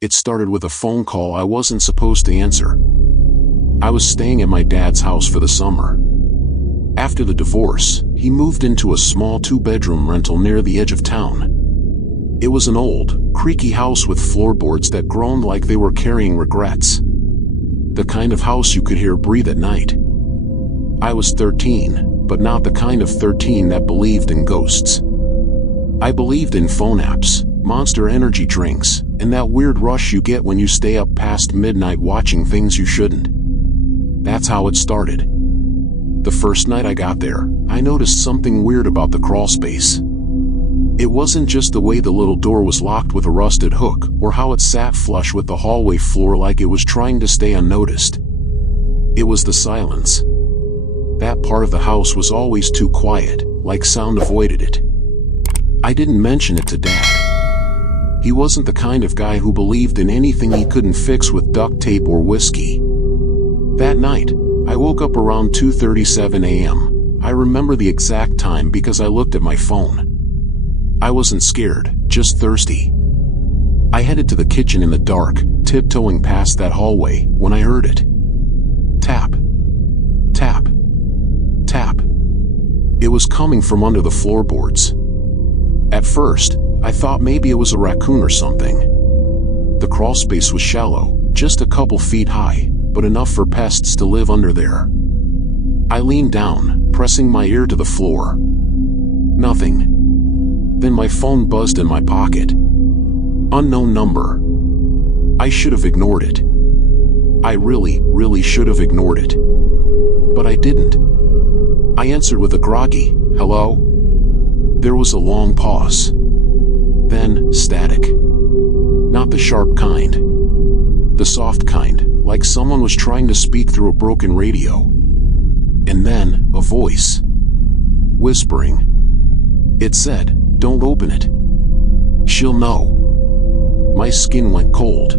It started with a phone call I wasn't supposed to answer. I was staying at my dad's house for the summer. After the divorce, he moved into a small 2-bedroom rental near the edge of town. It was an old, creaky house with floorboards that groaned like they were carrying regrets. The kind of house you could hear breathe at night. I was 13, but not the kind of 13 that believed in ghosts. I believed in phone apps, Monster energy drinks, and that weird rush you get when you stay up past midnight watching things you shouldn't. That's how it started. The first night I got there, I noticed something weird about the crawlspace. It wasn't just the way the little door was locked with a rusted hook, or how it sat flush with the hallway floor like it was trying to stay unnoticed. It was the silence. That part of the house was always too quiet, like sound avoided it. I didn't mention it to Dad. He wasn't the kind of guy who believed in anything he couldn't fix with duct tape or whiskey. That night, I woke up around 2:37 a.m. I remember the exact time because I looked at my phone. I wasn't scared, just thirsty. I headed to the kitchen in the dark, tiptoeing past that hallway, when I heard it. Tap. Tap. Tap. It was coming from under the floorboards. At first, I thought maybe it was a raccoon or something. The crawlspace was shallow, just a couple feet high, but enough for pests to live under there. I leaned down, pressing my ear to the floor. Nothing. Then my phone buzzed in my pocket. Unknown number. I should have ignored it. I really should have ignored it. But I didn't. I answered with a groggy, "Hello?" There was a long pause. Then, static. Not the sharp kind. The soft kind, like someone was trying to speak through a broken radio. And then, a voice. Whispering. It said, "Don't open it. She'll know." My skin went cold.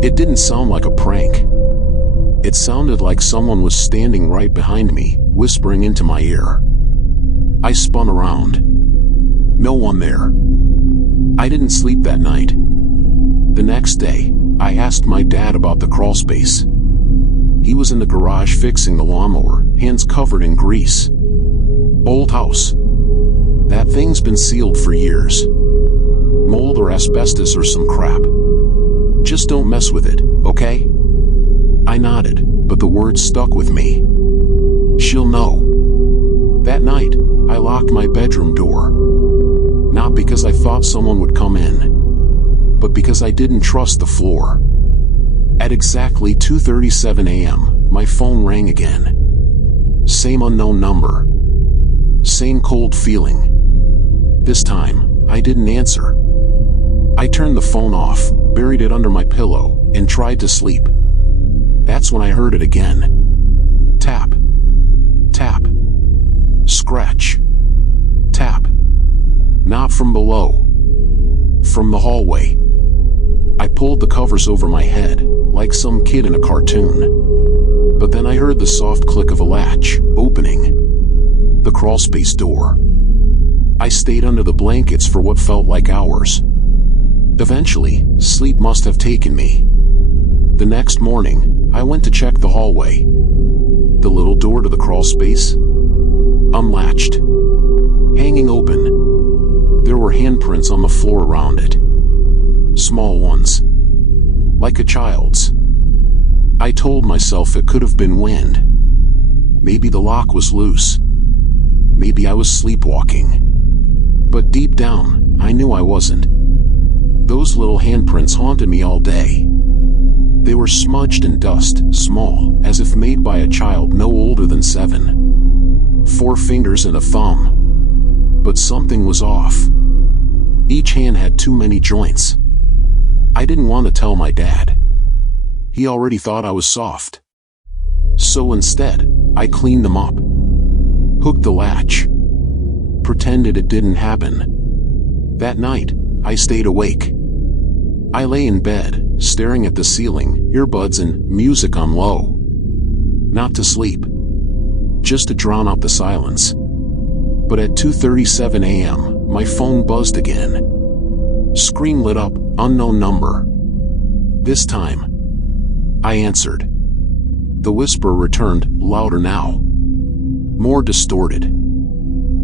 It didn't sound like a prank. It sounded like someone was standing right behind me, whispering into my ear. I spun around. No one there. I didn't sleep that night. The next day, I asked my dad about the crawlspace. He was in the garage fixing the lawnmower, hands covered in grease. Old house. That thing's been sealed for years. Mold or asbestos or some crap. Just don't mess with it, okay? I nodded, but the words stuck with me. She'll know. That night, I locked my bedroom door. Not because I thought someone would come in, but because I didn't trust the floor. At exactly 2:37 a.m., my phone rang again. Same unknown number. Same cold feeling. This time, I didn't answer. I turned the phone off, buried it under my pillow, and tried to sleep. That's when I heard it again. Tap. Tap. Scratch. Tap. Not from below. From the hallway. I pulled the covers over my head, like some kid in a cartoon. But then I heard the soft click of a latch, opening. The crawlspace door. I stayed under the blankets for what felt like hours. Eventually, sleep must have taken me. The next morning, I went to check the hallway. The little door to the crawlspace? Unlatched. Hanging open. There were handprints on the floor around it. Small ones. Like a child's. I told myself it could have been wind. Maybe the lock was loose. Maybe I was sleepwalking. But deep down, I knew I wasn't. Those little handprints haunted me all day. They were smudged in dust, small, as if made by a child no older than 7. 4 fingers and a thumb. But something was off. Each hand had too many joints. I didn't want to tell my dad. He already thought I was soft. So instead, I cleaned them up. Hooked the latch. Pretended it didn't happen. That night, I stayed awake. I lay in bed, staring at the ceiling, earbuds and music on low. Not to sleep. Just to drown out the silence. But at 2:37 a.m., my phone buzzed again. Screen lit up, unknown number. This time, I answered. The whisper returned, louder now. More distorted.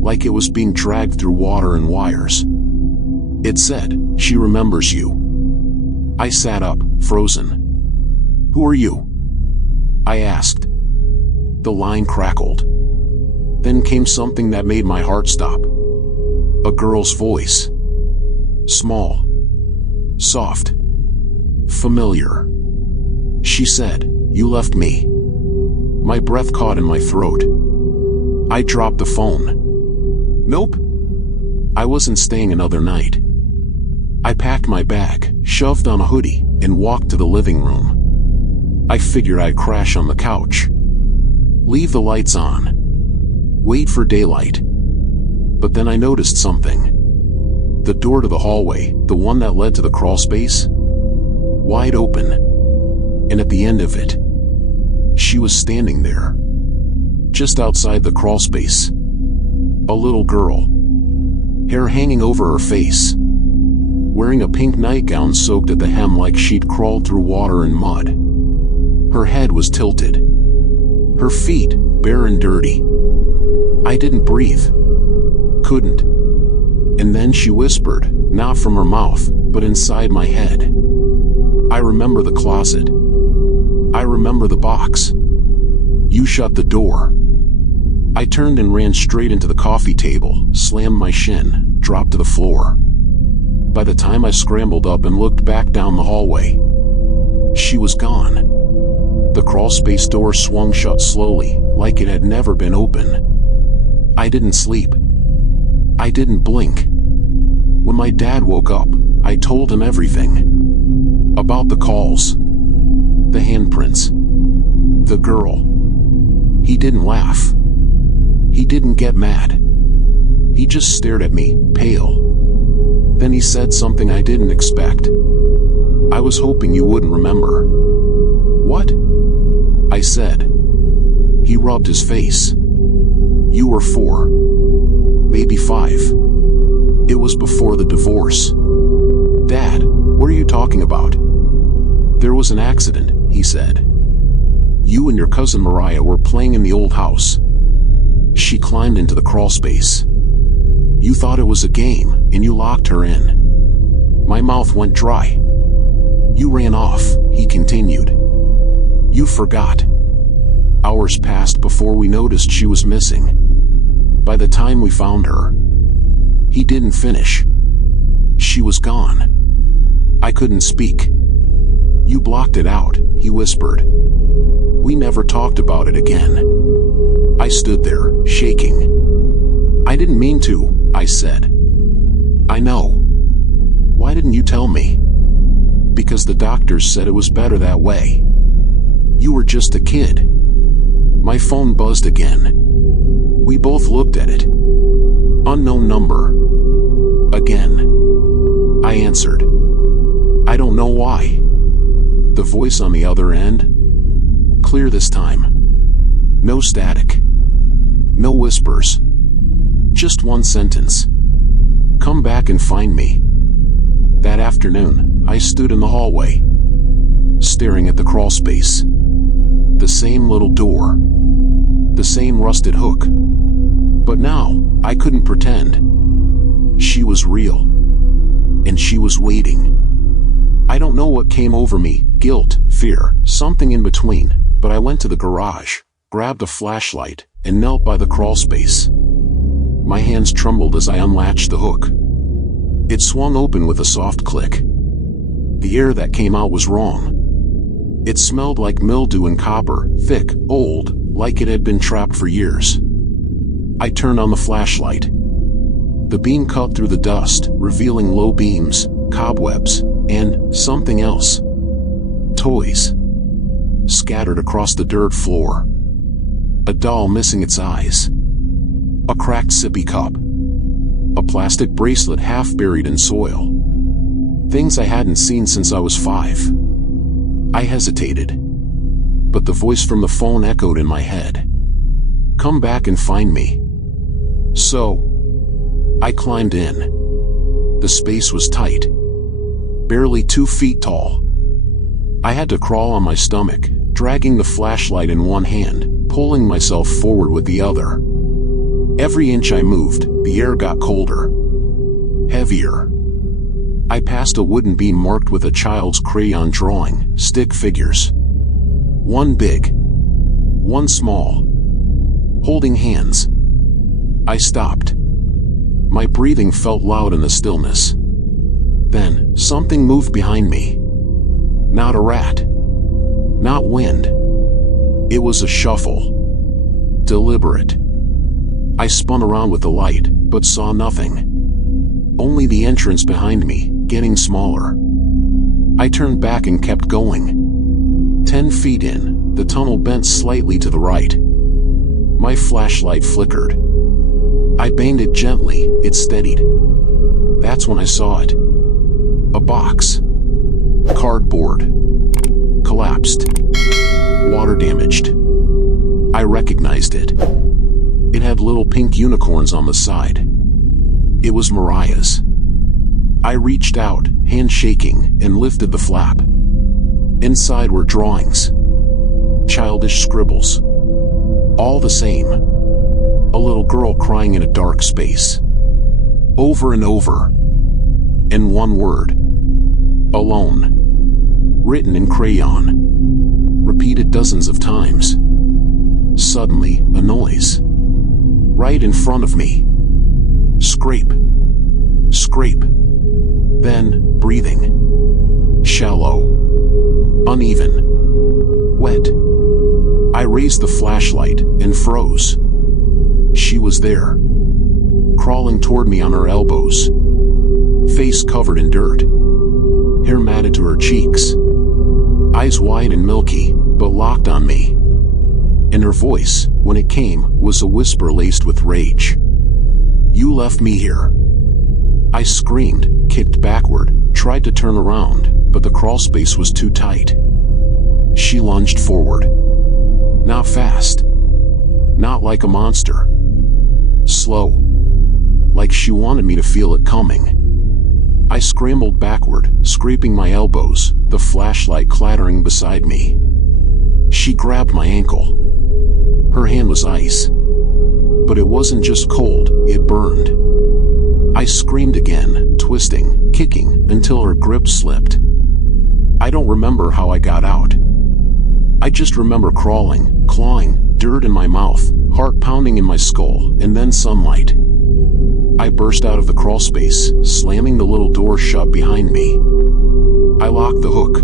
Like it was being dragged through water and wires. It said, "She remembers you." I sat up, frozen. "Who are you?" I asked. The line crackled. Then came something that made my heart stop. A girl's voice. Small. Soft. Familiar. She said, "You left me." My breath caught in my throat. I dropped the phone. Nope. I wasn't staying another night. I packed my bag, shoved on a hoodie, and walked to the living room. I figured I'd crash on the couch. Leave the lights on. Wait for daylight. But then I noticed something. The door to the hallway, the one that led to the crawl space, wide open. And at the end of it, she was standing there. Just outside the crawl space. A little girl. Hair hanging over her face. Wearing a pink nightgown soaked at the hem like she'd crawled through water and mud. Her head was tilted. Her feet, bare and dirty. I didn't breathe. Couldn't. And then she whispered, not from her mouth, but inside my head. I remember the closet. I remember the box. You shut the door. I turned and ran straight into the coffee table, slammed my shin, dropped to the floor. By the time I scrambled up and looked back down the hallway, she was gone. The crawl space door swung shut slowly, like it had never been open. I didn't sleep. I didn't blink. When my dad woke up, I told him everything. About the calls. The handprints. The girl. He didn't laugh. He didn't get mad. He just stared at me, pale. Then he said something I didn't expect. "I was hoping you wouldn't remember." "What?" I said. He rubbed his face. "You were 4. Maybe 5. It was before the divorce." "Dad, what are you talking about?" "There was an accident," he said. "You and your cousin Mariah were playing in the old house. She climbed into the crawl space. You thought it was a game, and you locked her in." My mouth went dry. "You ran off," he continued. "You forgot." Hours passed before we noticed she was missing. By the time we found her, he didn't finish. She was gone. I couldn't speak. "You blocked it out," he whispered. "We never talked about it again." I stood there, shaking. "I didn't mean to," I said. "I know. Why didn't you tell me?" "Because the doctors said it was better that way. You were just a kid." My phone buzzed again. We both looked at it. Unknown number. Again. I answered. "I don't know why." The voice on the other end? Clear this time. No static. No whispers. Just one sentence. "Come back and find me." That afternoon, I stood in the hallway, staring at the crawl space. The same little door. The same rusted hook. But now, I couldn't pretend. She was real. And she was waiting. I don't know what came over me, guilt, fear, something in between, but I went to the garage, grabbed a flashlight, and knelt by the crawl space. My hands trembled as I unlatched the hook. It swung open with a soft click. The air that came out was wrong. It smelled like mildew and copper, thick, old, like it had been trapped for years. I turned on the flashlight. The beam cut through the dust, revealing low beams, cobwebs, and something else. Toys. Scattered across the dirt floor. A doll missing its eyes. A cracked sippy cup. A plastic bracelet half buried in soil. Things I hadn't seen since I was 5. I hesitated. But the voice from the phone echoed in my head. "Come back and find me." So, I climbed in. The space was tight. Barely 2 feet tall. I had to crawl on my stomach, dragging the flashlight in one hand, pulling myself forward with the other. Every inch I moved, the air got colder, heavier. I passed a wooden beam marked with a child's crayon drawing, stick figures. One big, one small, holding hands. I stopped. My breathing felt loud in the stillness. Then, something moved behind me. Not a rat. Not wind. It was a shuffle. Deliberate. I spun around with the light, but saw nothing. Only the entrance behind me, getting smaller. I turned back and kept going. 10 feet in, the tunnel bent slightly to the right. My flashlight flickered. I banged it gently, it steadied. That's when I saw it. A box. Cardboard. Collapsed. Water damaged. I recognized it. It had little pink unicorns on the side. It was Mariah's. I reached out, hand shaking, and lifted the flap. Inside were drawings. Childish scribbles. All the same. A little girl crying in a dark space. Over and over. In one word. Alone. Written in crayon. Repeated dozens of times. Suddenly, a noise. Right in front of me. Scrape. Scrape. Then, breathing. Shallow. Uneven. Wet. I raised the flashlight and froze. She was there. Crawling toward me on her elbows. Face covered in dirt. Hair matted to her cheeks. Eyes wide and milky, but locked on me. And her voice, when it came, was a whisper laced with rage. You left me here. I screamed, kicked backward, tried to turn around, but the crawl space was too tight. She lunged forward. Not fast. Not like a monster. Slow. Like she wanted me to feel it coming. I scrambled backward, scraping my elbows, the flashlight clattering beside me. She grabbed my ankle. Her hand was ice. But it wasn't just cold, it burned. I screamed again, twisting, kicking, until her grip slipped. I don't remember how I got out. I just remember crawling, clawing, dirt in my mouth, heart pounding in my skull, and then sunlight. I burst out of the crawl space, slamming the little door shut behind me. I locked the hook.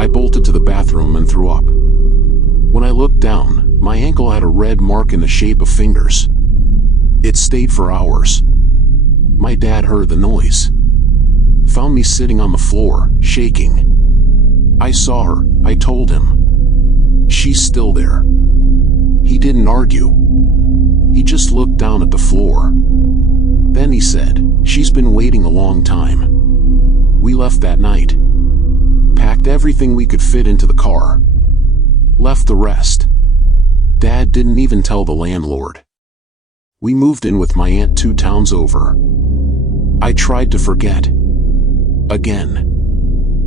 I bolted to the bathroom and threw up. When I looked down, my ankle had a red mark in the shape of fingers. It stayed for hours. My dad heard the noise. Found me sitting on the floor, shaking. I saw her, I told him. She's still there. He didn't argue. He just looked down at the floor. Then he said, she's been waiting a long time. We left that night. Packed everything we could fit into the car. Left the rest. Dad didn't even tell the landlord. We moved in with my aunt 2 towns over. I tried to forget. Again.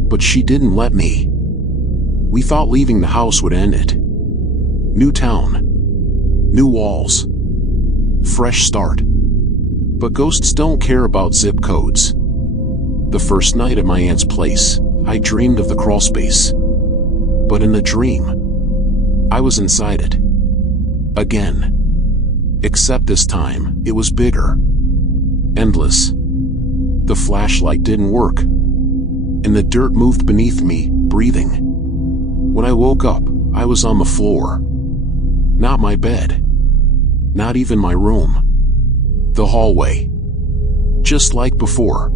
But she didn't let me. We thought leaving the house would end it. New town. New walls. Fresh start. But ghosts don't care about zip codes. The first night at my aunt's place, I dreamed of the crawl space. But in the dream, I was inside it. Again. Except this time, it was bigger. Endless. The flashlight didn't work. And the dirt moved beneath me, breathing. When I woke up, I was on the floor. Not my bed. Not even my room. The hallway. Just like before.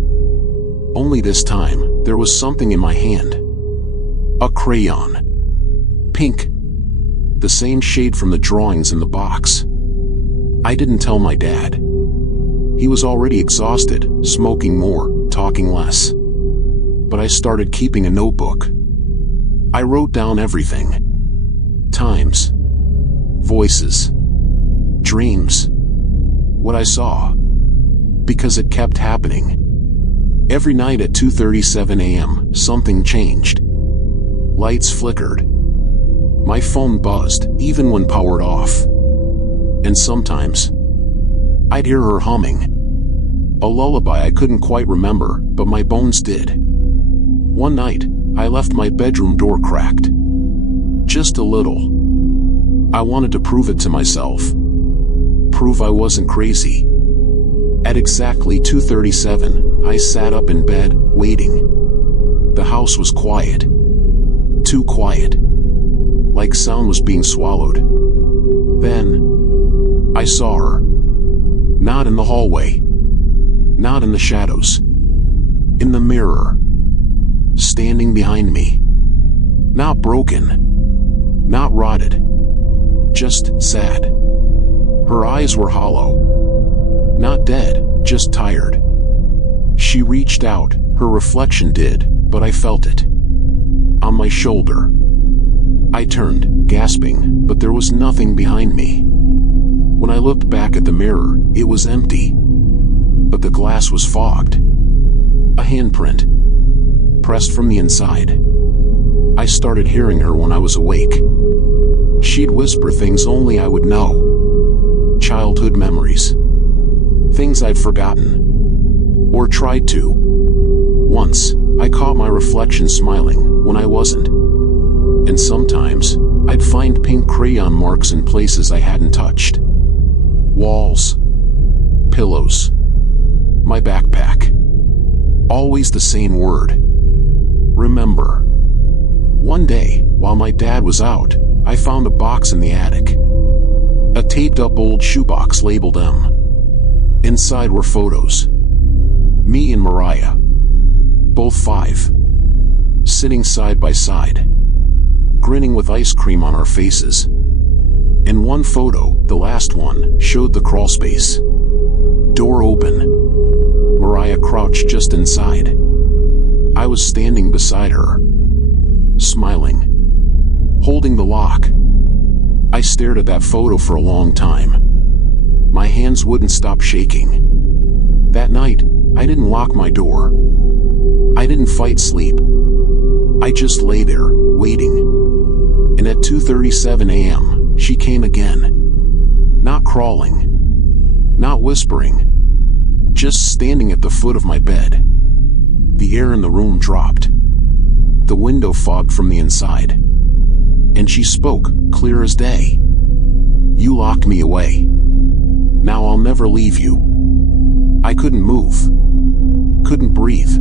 Only this time, there was something in my hand. A crayon. Pink. The same shade from the drawings in the box. I didn't tell my dad. He was already exhausted, smoking more, talking less. But I started keeping a notebook. I wrote down everything. Times. Voices. Dreams. What I saw. Because it kept happening. Every night at 2:37 a.m., something changed. Lights flickered. My phone buzzed, even when powered off. And sometimes, I'd hear her humming. A lullaby I couldn't quite remember, but my bones did. One night, I left my bedroom door cracked. Just a little. I wanted to prove it to myself. Prove I wasn't crazy. At exactly 2:37, I sat up in bed, waiting. The house was quiet. Too quiet. Like sound was being swallowed. Then, I saw her. Not in the hallway. Not in the shadows. In the mirror. Standing behind me. Not broken. Not rotted. Just sad. Her eyes were hollow. Not dead, just tired. She reached out, her reflection did, but I felt it. On my shoulder. I turned, gasping, but there was nothing behind me. When I looked back at the mirror, it was empty. But the glass was fogged. A handprint. Pressed from the inside. I started hearing her when I was awake. She'd whisper things only I would know. Childhood memories. Things I'd forgotten. Or tried to. Once, I caught my reflection smiling when I wasn't. And sometimes, I'd find pink crayon marks in places I hadn't touched. Walls. Pillows. My backpack. Always the same word. Remember. One day, while my dad was out, I found a box in the attic. A taped-up old shoebox labeled M. Inside were photos. Me and Mariah. Both 5. Sitting side by side. Grinning with ice cream on our faces. In one photo, the last one, showed the crawlspace. Door open. Mariah crouched just inside. I was standing beside her. Smiling. Holding the lock. I stared at that photo for a long time. My hands wouldn't stop shaking. That night, I didn't lock my door. I didn't fight sleep. I just lay there, waiting. And at 2:37 a.m., she came again. Not crawling. Not whispering. Just standing at the foot of my bed. The air in the room dropped. The window fogged from the inside. And she spoke, clear as day. You locked me away. Now I'll never leave you. I couldn't move. Couldn't breathe.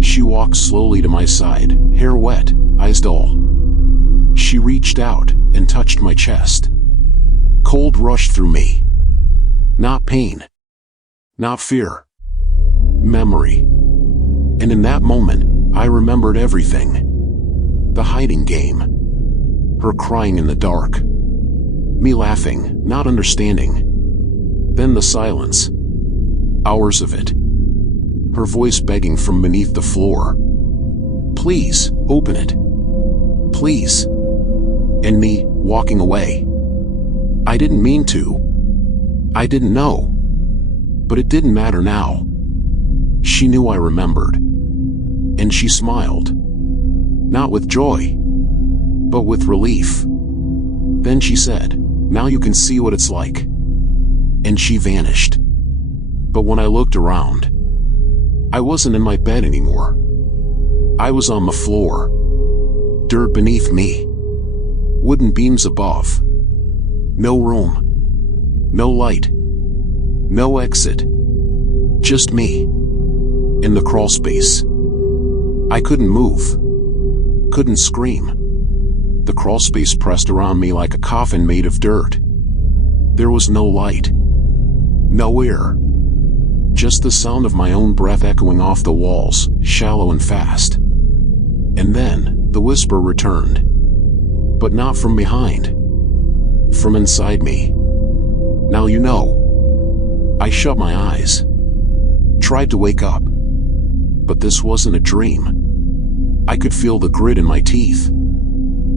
She walked slowly to my side, hair wet, eyes dull. She reached out and touched my chest. Cold rushed through me. Not pain. Not fear. Memory. And in that moment, I remembered everything. The hiding game. Her crying in the dark. Me laughing, not understanding. Then the silence. Hours of it. Her voice begging from beneath the floor. Please, open it. Please. And me, walking away. I didn't mean to. I didn't know. But it didn't matter now. She knew I remembered. And she smiled. Not with joy, but with relief. Then she said, now you can see what it's like. And she vanished. But when I looked around, I wasn't in my bed anymore. I was on the floor. Dirt beneath me. Wooden beams above. No room. No light. No exit. Just me. In the crawl space. I couldn't move. Couldn't scream. The crawl space pressed around me like a coffin made of dirt. There was no light. No air. Just the sound of my own breath echoing off the walls, shallow and fast. And then, the whisper returned. But not from behind. From inside me. Now you know. I shut my eyes. Tried to wake up. But this wasn't a dream. I could feel the grit in my teeth.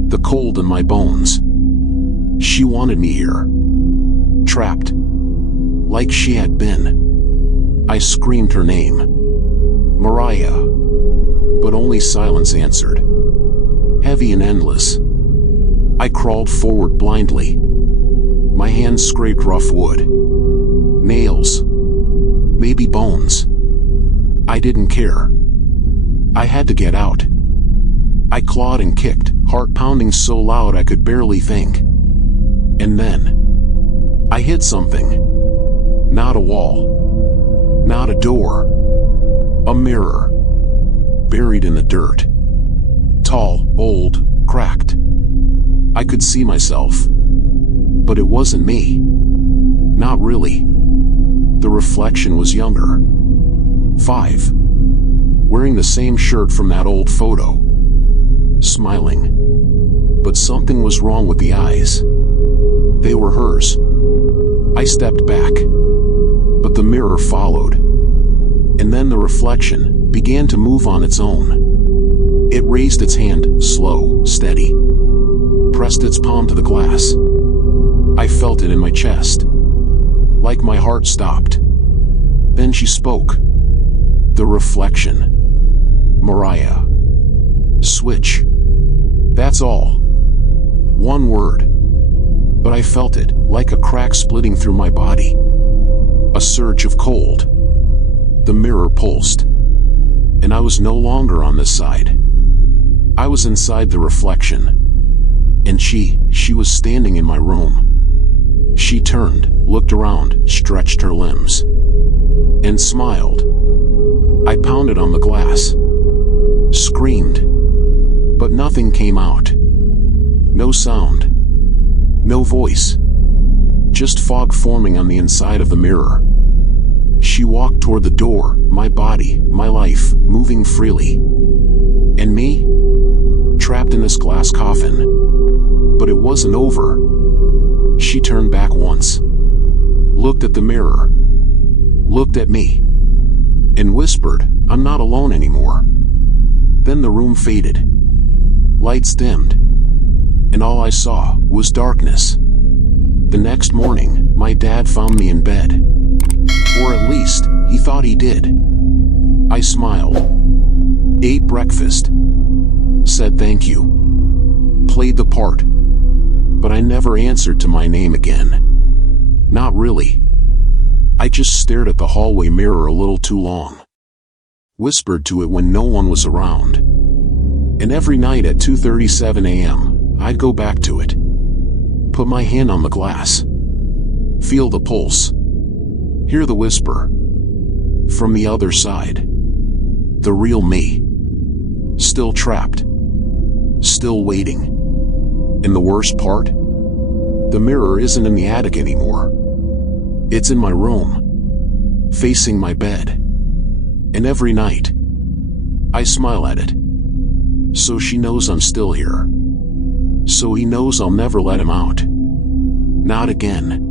The cold in my bones. She wanted me here. Trapped. Like she had been. I screamed her name. Mariah. But only silence answered. heavy and endless. I crawled forward blindly. My hands scraped rough wood. Nails. Maybe bones. I didn't care. I had to get out. I clawed and kicked, heart pounding so loud I could barely think. And then, I hit something. Not a wall. Not a door. A mirror. Buried in the dirt. Tall, old, cracked. I could see myself. But it wasn't me. Not really. The reflection was younger. 5. Wearing the same shirt from that old photo. Smiling. But something was wrong with the eyes. They were hers. I stepped back. But the mirror followed. And then the reflection began to move on its own. It raised its hand, slow, steady. Pressed its palm to the glass. I felt it in my chest. Like my heart stopped. Then she spoke. The reflection. Mariah. Switch. That's all. One word. But I felt it, like a crack splitting through my body. A surge of cold. The mirror pulsed. And I was no longer on this side. I was inside the reflection. And she was standing in my room. She turned, looked around, stretched her limbs. And smiled. I pounded on the glass. Screamed. But nothing came out. No sound. No voice. Just fog forming on the inside of the mirror. She walked toward the door, my body, my life, moving freely. And me? Trapped in this glass coffin. But it wasn't over. She turned back once. Looked at the mirror. Looked at me. And whispered, "I'm not alone anymore." Then the room faded. Lights dimmed. And all I saw was darkness. The next morning, my dad found me in bed. Or at least, he thought he did. I smiled. Ate breakfast. Said thank you. Played the part. But I never answered to my name again. Not really. I just stared at the hallway mirror a little too long. Whispered to it when no one was around. And every night at 2:37 a.m., I'd go back to it. Put my hand on the glass. Feel the pulse. Hear the whisper. From the other side. The real me. Still trapped. Still waiting. And the worst part? The mirror isn't in the attic anymore. It's in my room. Facing my bed. And every night, I smile at it. So she knows I'm still here. So he knows I'll never let him out. Not again.